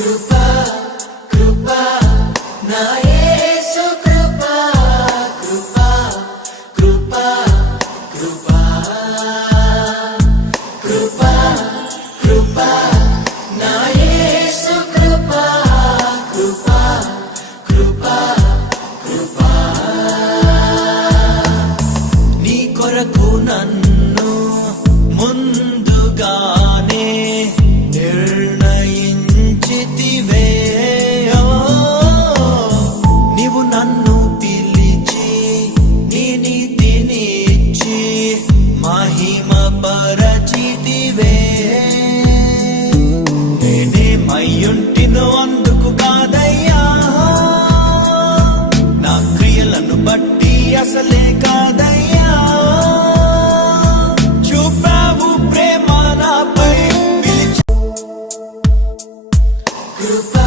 కృపా కృపా నా యేసు కృపా కృపా కృపా కృపా కృపా కృపా నా యేసు కృపా కృపా కృపా కృపా నీ కొరకు నన్ను ముందుగానే నిర్ణయించితివే నీవు నన్ను పిలిచి నీ నీతినిచ్చి మహిమ పరచితివే నేనేమయ్యుంటినో అందుకు కాదయ్యా నా క్రియలను బట్టి అసలే కాదయ్యా చూపావు ప్రేమ నాపై పిలిచి కృపా